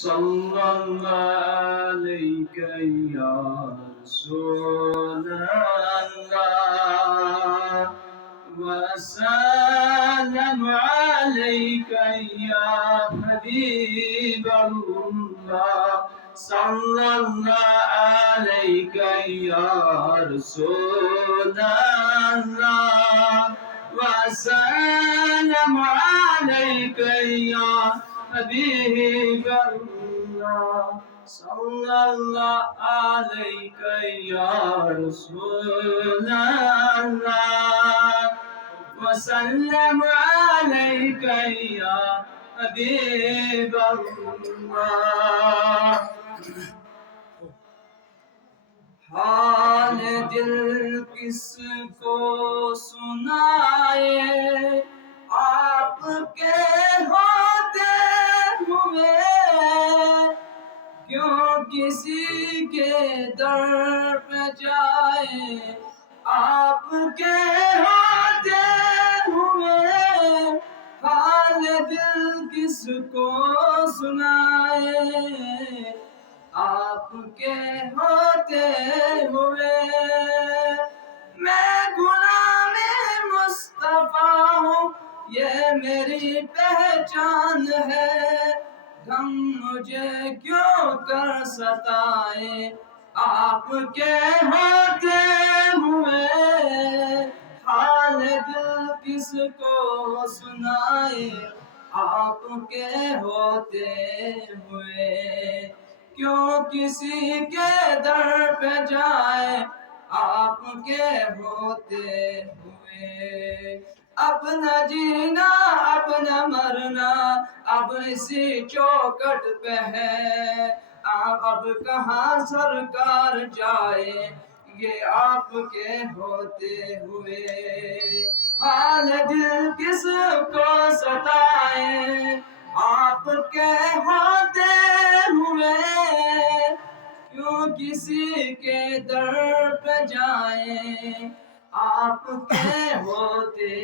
सल्लल्लाहु अलैका या रसूल अल्लाह वसल्लम अलैका या हबीब अल्लाह सल्लल्लाहु अलैका या रसूल अल्लाह वसल्लम अलैका या हबीब अल्लाह सल्लल्लाहु अलैका या रसूल अल्लाह वसल्लम अलैका या हबीब अल्लाह। हाल दिल किसको सुनाए आपके होते हुए, क्यों किसी के दर पे जाए आपके होते हुए। हाल दिल किसको सुनाए आपके होते हुए। मैं गुलामे मुस्तफा हूँ, ये मेरी पहचान है। गम मुझे क्यों कर सताए आपके होते हुए। हाल दिल किसको सुनाए आपके होते हुए, क्यों किसी के दर पे जाए आपके होते हुए। अब न जीना अब न मरना अब इसी चौखट पे है। अब कहाँ सरकार जाए ये आपके होते हुए। हाल दिल किसको सताए आपके होते हुए, क्यों किसी के दर पे जाए आपके होते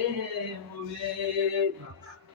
हुए।